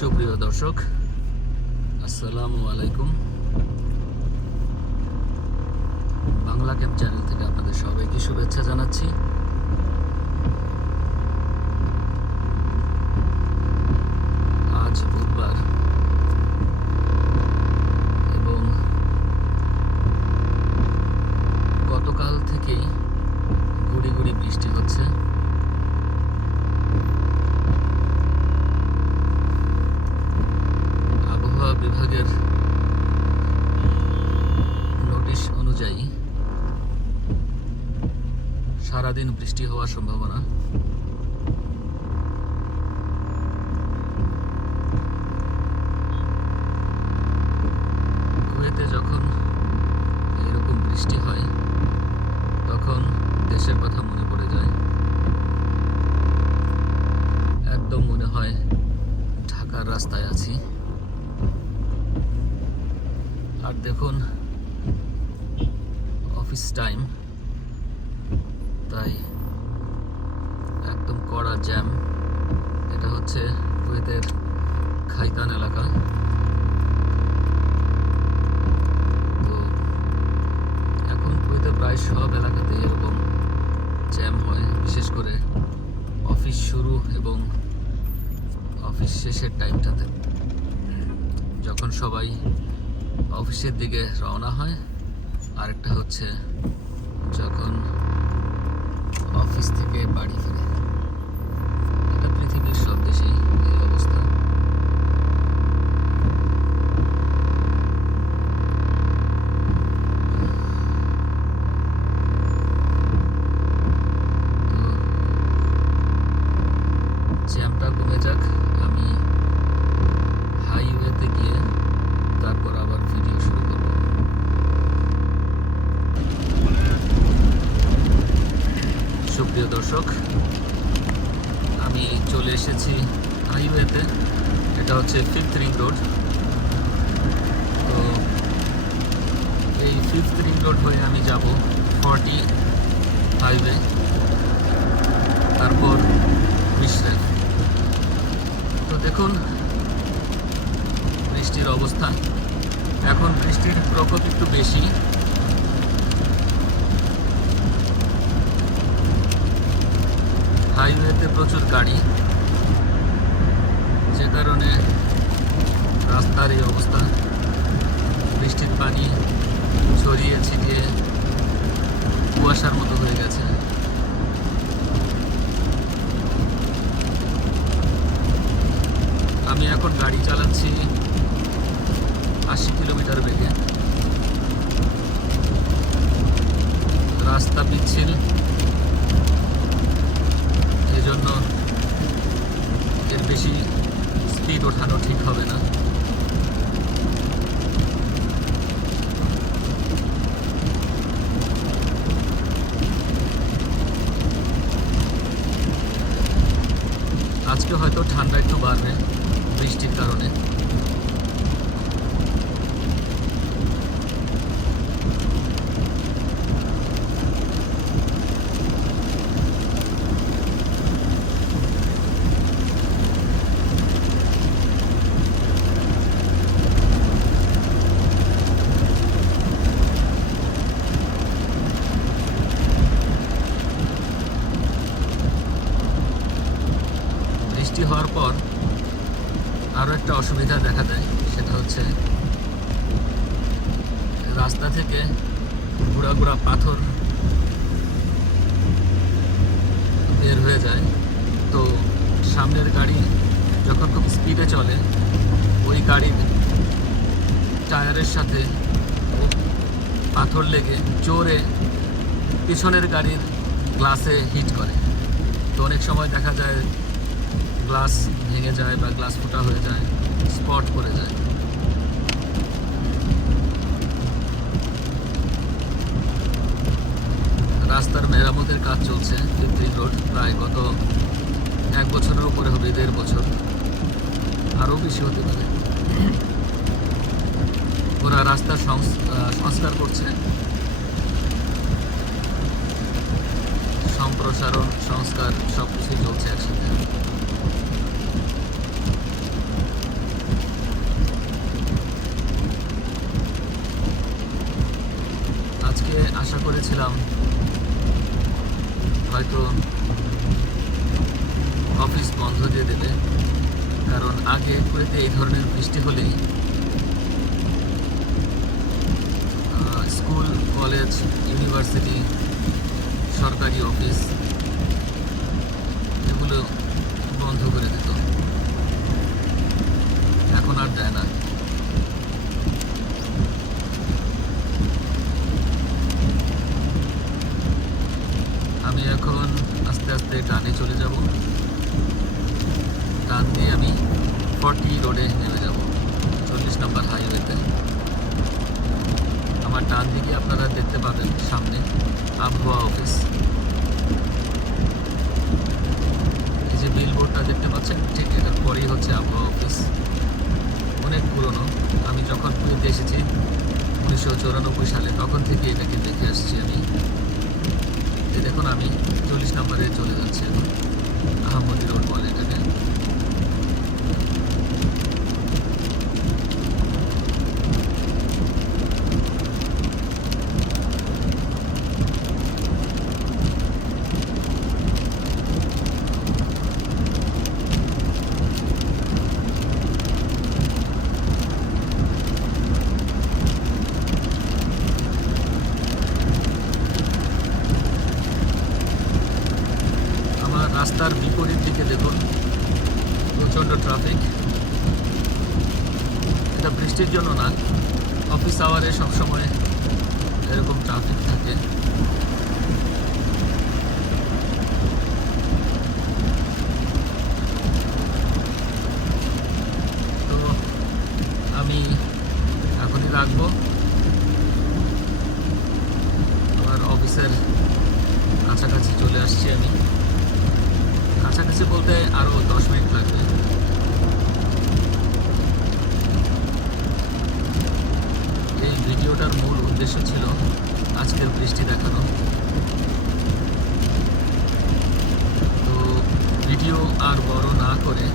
সুপ্রিয় দর্শক, আসসালামু আলাইকুম। বাংলা ক্যাম্প চ্যানেল থেকে আপনাদের সবাইকে শুভেচ্ছা জানাচ্ছি। আজ বুধবার এবং গতকাল থেকেই গুড়ি গুড়ি বৃষ্টি হচ্ছে। আবহাওয়া বিভাগের নোটিশ অনুযায়ী সারাদিন বৃষ্টি হওয়ার সম্ভাবনা। কুয়েতে যখন এরকম বৃষ্টি হয় তখন দেশের কথা মনে পড়ে যায়। একদম মনে হয় ঢাকার রাস্তায় আছি। আর দেখুন, অফিস টাইম, তাই একদম কড়া জ্যাম। এটা হচ্ছে কুয়েতের খাইতান এলাকা। তো এখন কুয়েতে প্রায় সব এলাকাতে এরকম জ্যাম হয়, বিশেষ করে অফিস শুরু এবং অফিস শেষের টাইমটাতে, যখন সবাই অফিসের দিকে রওনা হয়। আরেকটা হচ্ছে যখন অফিস থেকে বাড়ি ফিরে। এটা পৃথিবীর সব দেশেই এই অবস্থা। তো জ্যামটা কমে যাক, আমি হাইওয়েতে গিয়ে তারপর আবার ভিডিও শুরু করব। সুপ্রিয় দর্শক, আমি চলে এসেছি হাইওয়েতে। এটা হচ্ছে 5th রিং রোড। তো এই 5th রিং রোড হয়ে আমি যাব 40 হাইওয়ে, তারপর মিশরেল। তো দেখুন বৃষ্টির অবস্থা। এখন বৃষ্টির প্রকোপ একটু বেশি। হাইওয়েতে প্রচুর গাড়ি, যে কারণে রাস্তার এই অবস্থা। বৃষ্টির পানি ছড়িয়ে ছিটিয়ে কুয়াশার মতো হয়ে গেছে। আমি এখন গাড়ি চালাচ্ছি 80 কিলোমিটার বেগে। রাস্তা পিচ্ছিল, এজন্য এর বেশি স্পিড ওঠানো ঠিক হবে না। আজকে হয়তো ঠান্ডা একটু বাড়বে বৃষ্টির কারণে। বৃষ্টি হওয়ার পর আরও একটা অসুবিধা দেখা দেয়, সেটা হচ্ছে রাস্তা থেকে গুঁড়া গুঁড়া পাথর বের হয়ে যায়। তো সামনের গাড়ি যখন খুব স্পিডে চলে, ওই গাড়ির টায়ারের সাথে পাথর লেগে জোরে পিছনের গাড়ির গ্লাসে হিট করে। তো অনেক সময় দেখা যায় গ্লাস ভেঙে যায় বা গ্লাস ফুটা হয়ে যায়, স্পট পড়ে যায়। রাস্তার মেরামতের কাজ চলছে 5th রিং রোড। প্রায় গত 1 বছরের উপরে হবে, 1.5 বছর, আরও বেশি হতে পারে। ওরা রাস্তার সংস্কার করছে, সম্প্রসারণ, সংস্কার সব কিছুই চলছে একসাথে। আশা করেছিলাম হয়তো অফিস বন্ধ দিয়ে দেবে, কারণ আগে কুয়েতে এই ধরনের বৃষ্টি হলেই স্কুল, কলেজ, ইউনিভার্সিটি, সরকারি অফিস এগুলো বন্ধ করে দিত। এখন আর দেয় না। আমি এখন আস্তে আস্তে ডানে চলে যাব। ডান দিয়ে আমি 40 রোডে নেমে যাব, 40 নম্বর হাইওয়েতে। আমার ডান দিকে আপনারা দেখতে পাবেন সামনে আবহাওয়া অফিস। এই যে বিলবোর্ডটা দেখতে পাচ্ছেন, ঠিক এটার পরেই হচ্ছে আবহাওয়া অফিস। অনেক পুরনো। আমি যখন কুয়েতে এসেছি 1994 সালে, তখন থেকে এটাকে দেখে আসছি আমি। এই দেখুন আমি 40 নম্বরে চলে যাচ্ছি এখন, আহমদি রোড বলে এটাকে। রাস্তার বিপরীত দিকে দেখুন প্রচণ্ড ট্রাফিক। এটা বৃষ্টির জন্য না, অফিস আওয়ারে সবসময় এরকম ট্রাফিক থাকে। তো আমি এখনই রাখবো। আমার অফিসের কাছাকাছি চলে আসছি আমি। কাছাকাছি বলতে আরও 10 মিনিট লাগবে। এই ভিডিওটার মূল উদ্দেশ্য ছিল আজকের বৃষ্টি দেখানো। তো ভিডিও আর বড় না করে